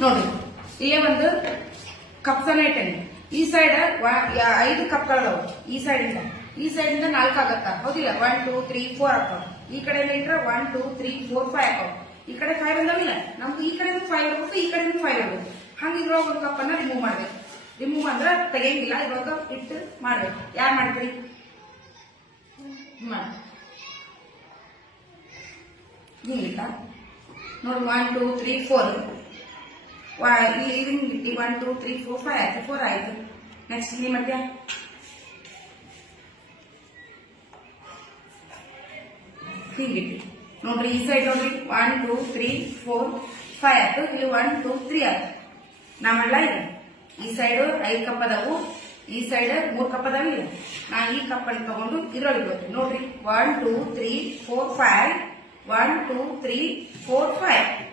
ನೋಡ್ರಿ ಇಲ್ಲೇ ಒಂದು ಕಪ್ಸ್ ಅನ್ನ ಇಟ್ಟೇನೆ. ಈ ಸೈಡ್ 5 ಕಪ್ಗಳದಾವು. ಈ ಸೈಡ್ ಇಂದ 4 ಆಗತ್ತ, ಹೌದಿಲ್ಲ? 1 2 3 4 ಆಗ್ತಾವ. ಈ ಕಡೆಯಿಂದ ಇಟ್ರೆ 1 2 3 4 5 ಆಗ್ತಾವ. ಈ ಕಡೆ 5 ಅಂದಾವಿಲ್ಲ, ನಮ್ದು ಈ ಕಡೆ 5 ಇರ್ಬೇಕು, ಈ ಕಡೆ 5 ಇರ್ಬೇಕು. ಹಂಗ ಇದ್ರೊಳಗ ಒಂದು ಕಪ್ ಅನ್ನ ರಿಮೂವ್ ಮಾಡ್ಬೇಕು. ರಿಮೂವ್ ಅಂದ್ರ ತೆಗಿಯಂಗಿಲ್ಲ, ಇವಾಗ ಇಟ್ಟು ಮಾಡ್ಬೇಕು. ಯಾರು ಮಾಡ್ತೀರಿ? ಹಿಂಗಿಲ್ಲ ನೋಡಿ. 1 2 3 4 ಇಲ್ಲಿ 1 2 3 4 5 ಆಯ್ತು. 4 ಆಯ್ತು. ನೆಕ್ಸ್ಟ್ ಇಲ್ಲಿ ಮಧ್ಯ ಹಿಂಗಿಟ್ಟು ನೋಡ್ರಿ. ಈ ಸೈಡ್ ನೋಡ್ರಿ 1 2 3 4 5 ಆಯ್ತು. ಇಲ್ಲಿ 1 2 3 ಆಯ್ತು. ನಾವೆಲ್ಲ ಇದೆ ಈ ಸೈಡ್ 5 ಕಪ್ ಅದಾವು, ಈ ಸೈಡ್ 3 ಕಪ್ ಅದಾವಿಲ್ಲ. ನಾ ಈ ಕಪ್ ಅನ್ನು ತಗೊಂಡು ಇದ್ರೊಳಗೆ ನೋಡ್ರಿ 1 2 3 4 5 1 2 3 4 5